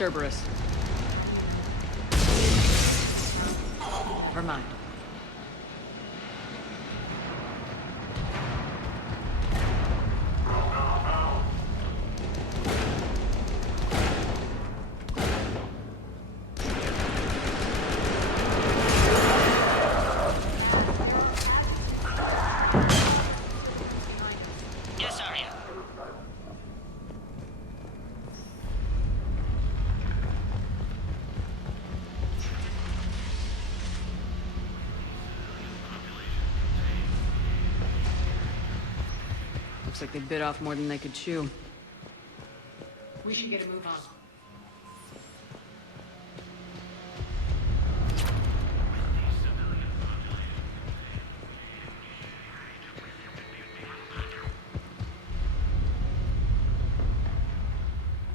Cerberus. Never mind. Yes, Arya. Looks like they bit off more than they could chew. We should get a move on.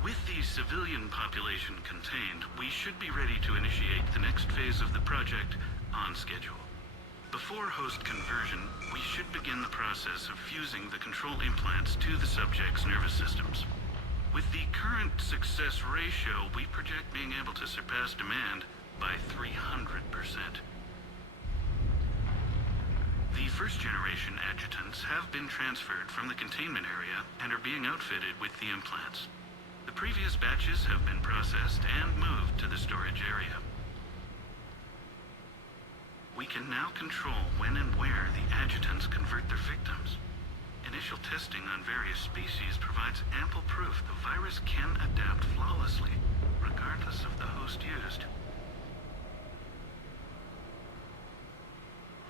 With the civilian population contained, we should be ready to initiate the next phase of the project on schedule. Before host conversion, we should begin the process of fusing the control implants to the subject's nervous systems. With the current success ratio, we project being able to surpass demand by 300%. The first-generation adjutants have been transferred from the containment area and are being outfitted with the implants. The previous batches have been processed and moved to the storage area. We can now control when and where the adjutants convert their victims. Initial testing on various species provides ample proof the virus can adapt flawlessly, regardless of the host used.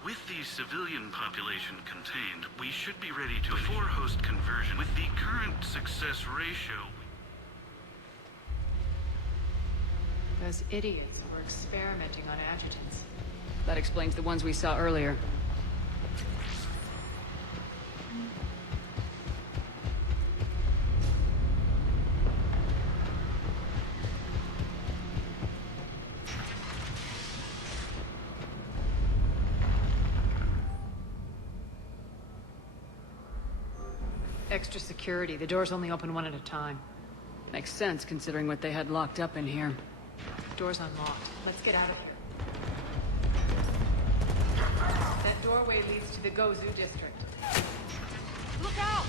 With the civilian population contained, we should be ready to before host conversion. With the current success ratio, Those idiots were experimenting on adjutants. That explains the ones we saw earlier. Extra security. The doors only open one at a time. Makes sense considering what they had locked up in here. Door's unlocked. Let's get out of here. That doorway leads to the Goou district. Look out!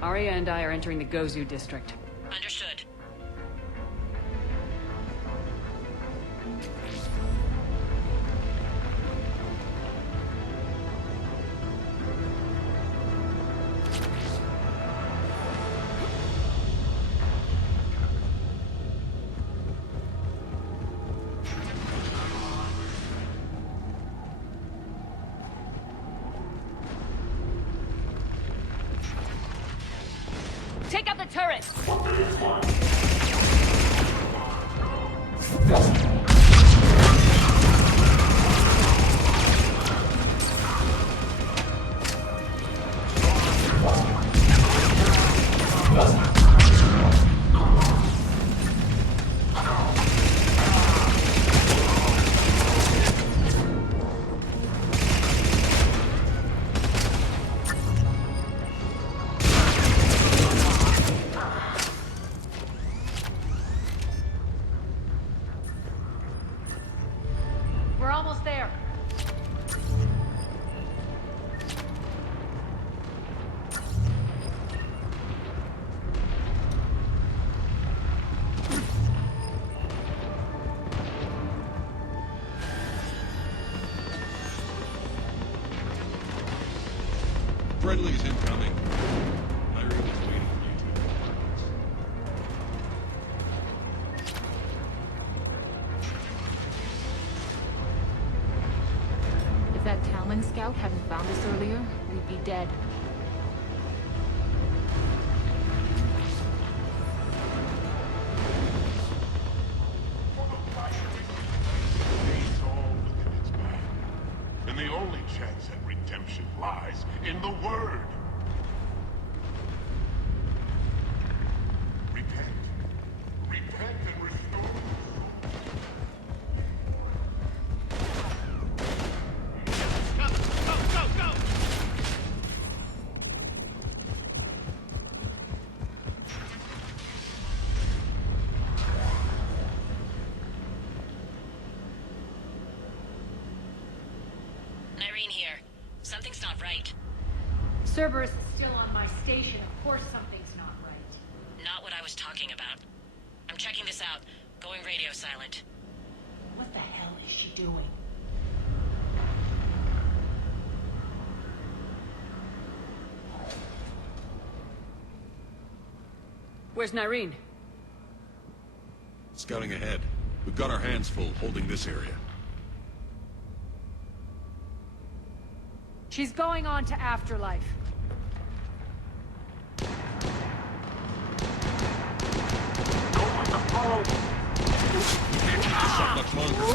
Arya and I are entering the Goou district. Understood. Take out the turret! We're almost there. Friendly's incoming. Arya was waiting for you to advance. If that Talon scout hadn't found us earlier, we'd be dead. It's all within its path. And the only chance at redemption lies in the Word. Repent. Repent and restore. Irene here. Something's not right. Cerberus is still on my station. Of course something's not right. Not what I was talking about. I'm checking this out. Going radio silent. What the hell is she doing? Where's Nyreen? Scouting ahead. We've got our hands full holding this area. She's going on to Afterlife. Not much longer.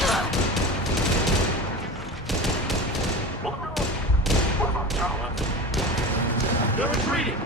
They're retreating!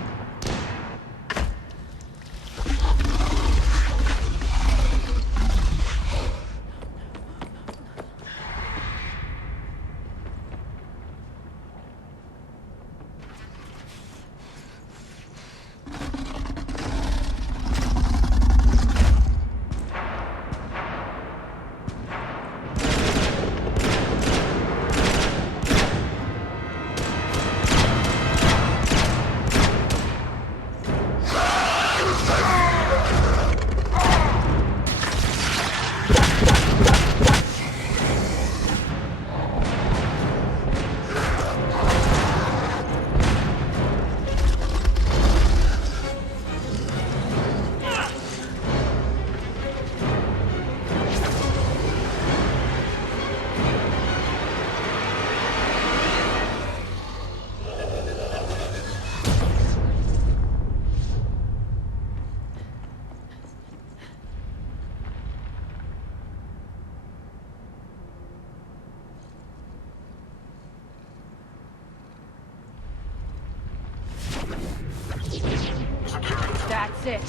That's it.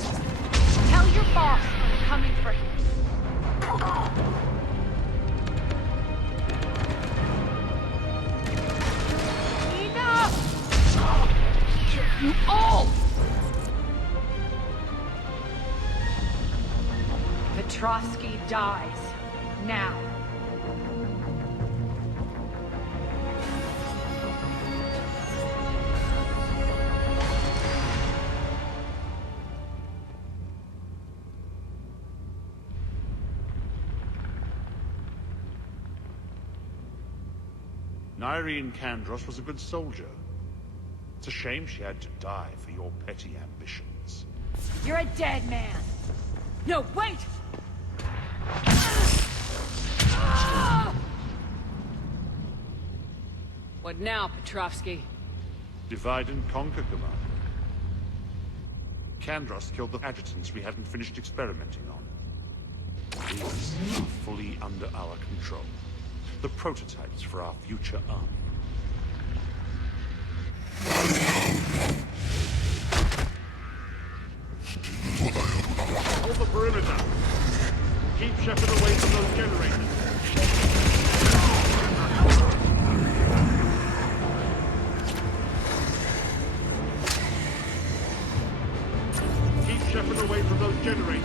Tell your boss I'm coming for him. Enough! Kill you all! Petroski dies. Now. Nyreen Kandros was a good soldier. It's a shame she had to die for your petty ambitions. You're a dead man. No, wait! What now, Petroski? Divide and conquer, Commander. Kandros killed the adjutants we hadn't finished experimenting on. These are fully under our control. The prototypes for our future army. Hold the perimeter. Keep Shepard away from those generators. Keep Shepard away from those generators.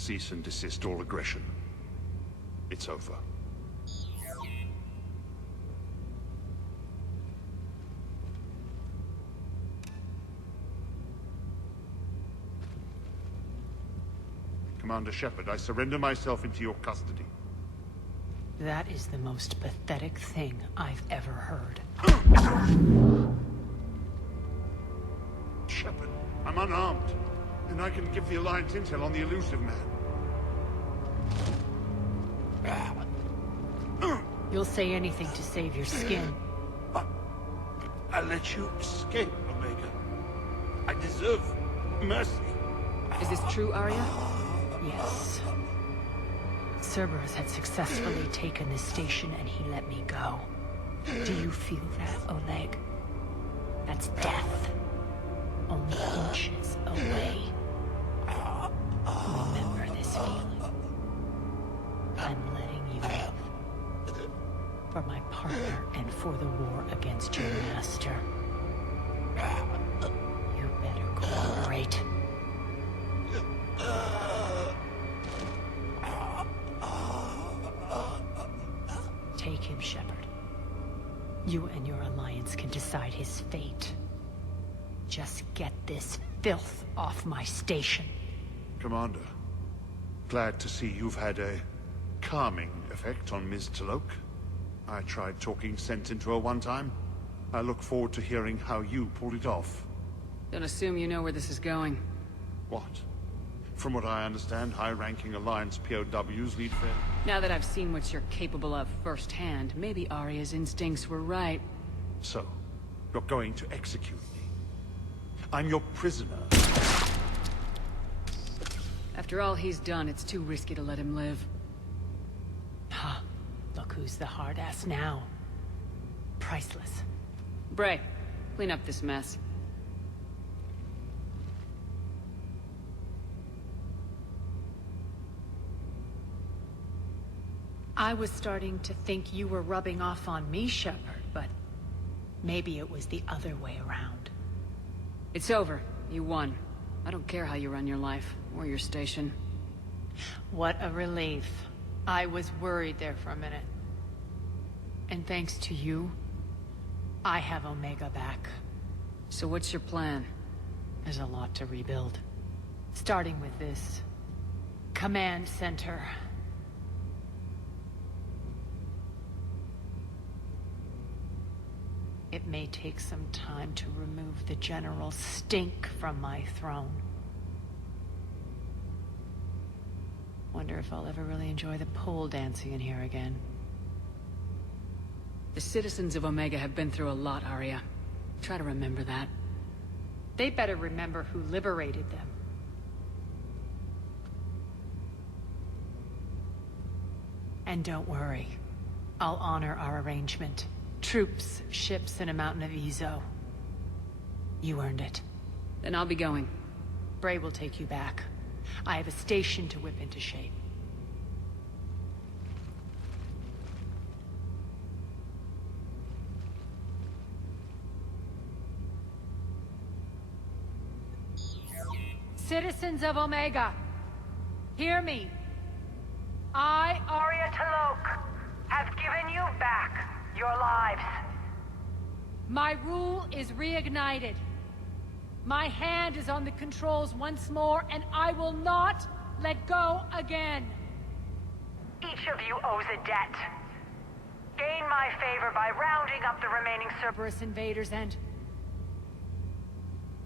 Cease and desist all aggression. It's over. Commander Shepard, I surrender myself into your custody. That is the most pathetic thing I've ever heard. Shepard, I'm unarmed, and I can give the Alliance intel on the elusive man. You'll say anything to save your skin. I let you escape, Omega. I deserve mercy. Is this true, Arya? Yes. Cerberus had successfully taken this station and he let me go. Do you feel that, Oleg? That's death. Only inches away. Remember this feeling. I'm letting you live. For my partner and for the war against your master. You better cooperate. Take him, Shepard. You and your Alliance can decide his fate. Just get this filth off my station. Commander, glad to see you've had a calming effect on Ms. T'Loak. I tried talking sense into her one time. I look forward to hearing how you pulled it off. Don't assume you know where this is going. What? From what I understand, high-ranking Alliance POWs lead fair. Now that I've seen what you're capable of firsthand, maybe Arya's instincts were right. So, you're going to execute me. I'm your prisoner. After all he's done, it's too risky to let him live. Ha! Look who's the hard-ass now. Priceless. Bray, clean up this mess. I was starting to think you were rubbing off on me, Shepard, but maybe it was the other way around. It's over. You won. I don't care how you run your life, or your station. What a relief. I was worried there for a minute. And thanks to you, I have Omega back. So what's your plan? There's a lot to rebuild. Starting with this command center. It may take some time to remove the general stink from my throne. Wonder if I'll ever really enjoy the pole dancing in here again. The citizens of Omega have been through a lot, Arya. Try to remember that. They better remember who liberated them. And don't worry. I'll honor our arrangement. Troops, ships, and a mountain of Ezo. You earned it. Then I'll be going. Bray will take you back. I have a station to whip into shape. Citizens of Omega, hear me. I, Arya T'Loak, have given you back your lives. My rule is reignited. My hand is on the controls once more, and I will not let go again. Each of you owes a debt. Gain my favor by rounding up the remaining Cerberus invaders and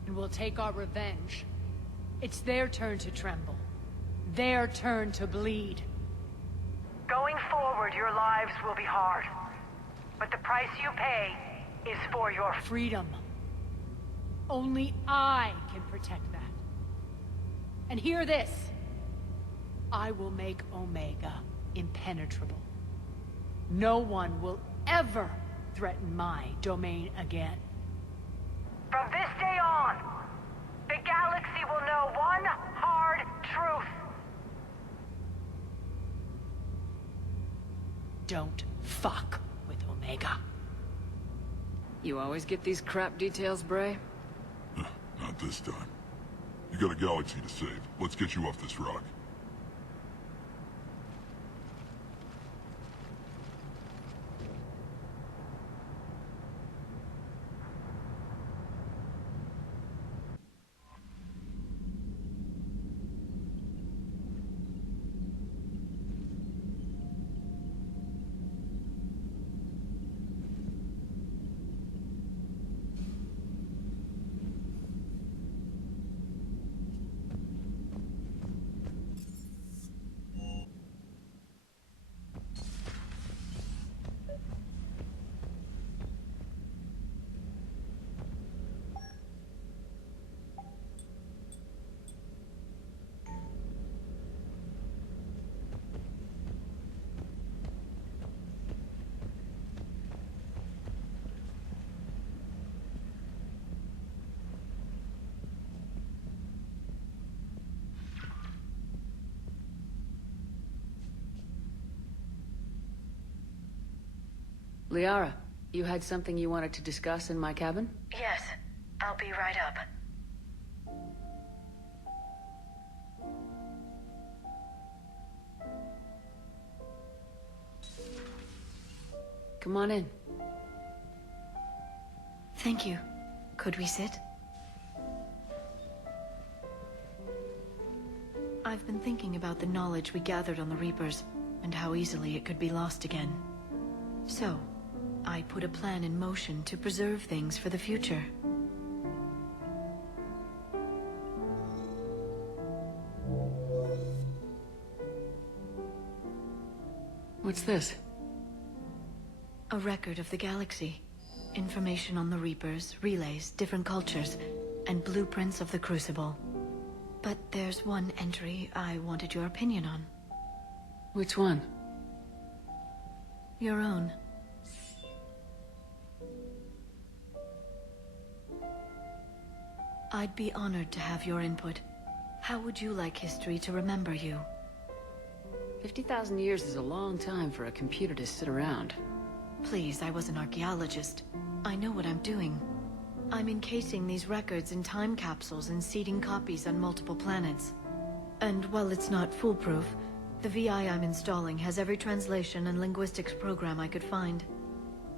we'll take our revenge. It's their turn to tremble. Their turn to bleed. Going forward, your lives will be hard. But the price you pay is for your freedom. Only I can protect that. And hear this. I will make Omega impenetrable. No one will ever threaten my domain again. From this day on, the galaxy will know one hard truth. Don't fuck with Omega. You always get these crap details, Bray? Not this time. You got a galaxy to save. Let's get you off this rock. Liara, you had something you wanted to discuss in my cabin? Yes, I'll be right up. Come on in. Thank you. Could we sit? I've been thinking about the knowledge we gathered on the Reapers, and how easily it could be lost again. So, I put a plan in motion to preserve things for the future. What's this? A record of the galaxy. Information on the Reapers, relays, different cultures, and blueprints of the Crucible. But there's one entry I wanted your opinion on. Which one? Your own. I'd be honored to have your input. How would you like history to remember you? 50,000 years is a long time for a computer to sit around. Please, I was an archaeologist. I know what I'm doing. I'm encasing these records in time capsules and seeding copies on multiple planets. And while it's not foolproof, the VI I'm installing has every translation and linguistics program I could find.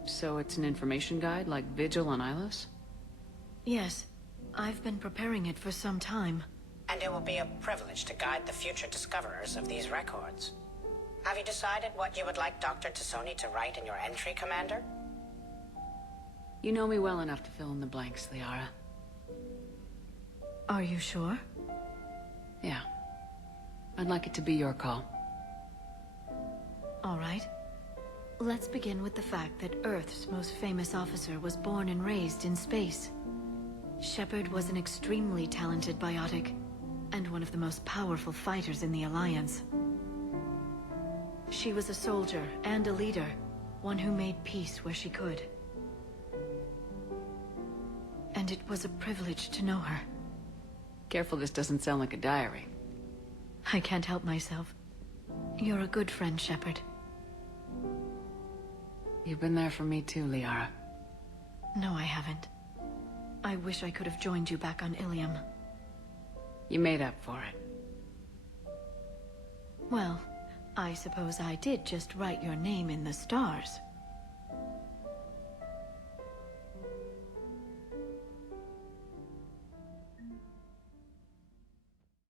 So it's an information guide like Vigil on Ilos? Yes. I've been preparing it for some time. And it will be a privilege to guide the future discoverers of these records. Have you decided what you would like Dr. Tassoni to write in your entry, Commander? You know me well enough to fill in the blanks, Liara. Are you sure? Yeah. I'd like it to be your call. All right. Let's begin with the fact that Earth's most famous officer was born and raised in space. Shepard was an extremely talented biotic, and one of the most powerful fighters in the Alliance. She was a soldier and a leader, one who made peace where she could. And it was a privilege to know her. Careful this doesn't sound like a diary. I can't help myself. You're a good friend, Shepard. You've been there for me too, Liara. No, I haven't. I wish I could have joined you back on Ilium. You made up for it. Well, I suppose I did just write your name in the stars.